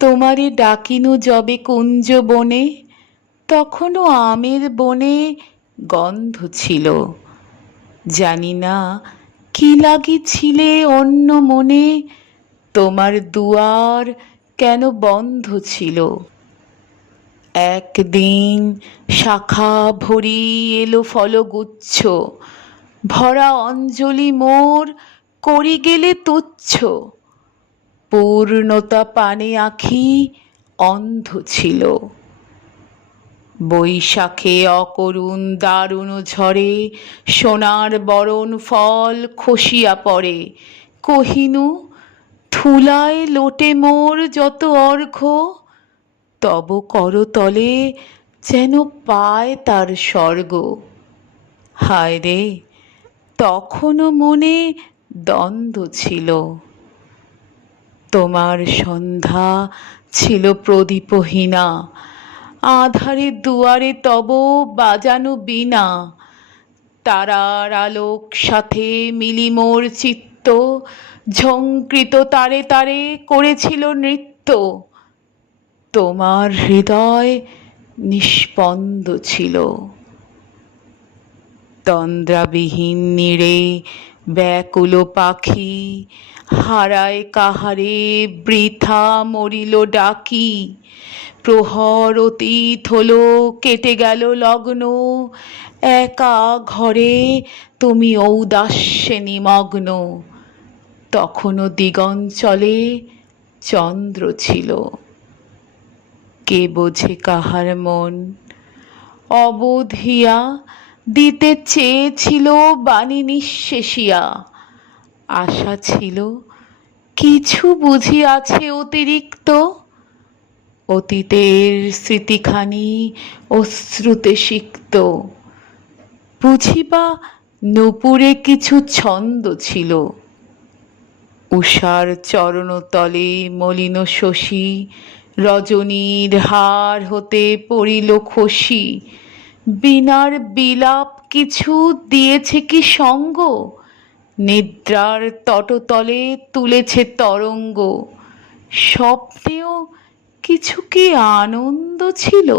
তোমারে ডাকিনু যবে কুঞ্জ বনে, তখনও আমের বনে গন্ধ ছিল। জানি না কি লাগিছিলে অন্য মনে, তোমার দুয়ার কেন বন্ধ ছিল। একদিন শাখা ভরি এলো ফলগুচ্ছ, ভরা অঞ্জলি মোর করি গেলে তুচ্ছ। পূর্ণতা পানে আঁখি অন্ধ ছিল। বৈশাখে অকরুণ দারুণ ঝড়ে সোনার বরণ ফল খসিয়া পড়ে। কহিনু ধুলায় লোটে মোর যত অর্ঘ্য, তব করতলে যেন পায় তার স্বর্গ। হায় রে, তখনও মনে দ্বন্দ্ব ছিল। তোমার সন্ধ্যা ছিল প্রদীপহীনা, আধারে দুয়ারে তব বাজানো বীণা। তারার আলোক সাথে মিলি মোর চিত্ত, ঝঙ্কৃত তারে তারে করেছিল নৃত্য। তোমার হৃদয় নিস্পন্দ ছিল। তন্দ্রাবিহীন নীড়ে ব্যাকুল পাখি, হারায় কাহারে বৃথা মরিল ডাকি। প্রহর অতীত হলো কেটে গেল লগ্ন, একা ঘরে তুমি ঔদাস্যে নিমগ্ন। তখনও দিগঞ্চলে চন্দ্র ছিল। কে বোঝে কাহার মন, অবোধ হিয়া দিতে চেয়েছিল বাণী নিঃশেষিয়া। আশা ছিল কিছু বুঝি আছে অতিরিক্ত, অতীতের স্মৃতিখানি অশ্রুতে সিক্ত। বুঝি বা নূপুরে কিছু ছন্দ ছিল। উষার চরণতলে মলিন শশী, রজনীর হার হতে পড়িল খসি। বীণার বিলাপ কিছু দিয়েছে কি সঙ্গ, নিদ্রার তটতলে তুলেছে তরঙ্গ। স্বপ্নেও কিছু কি আনন্দ ছিল।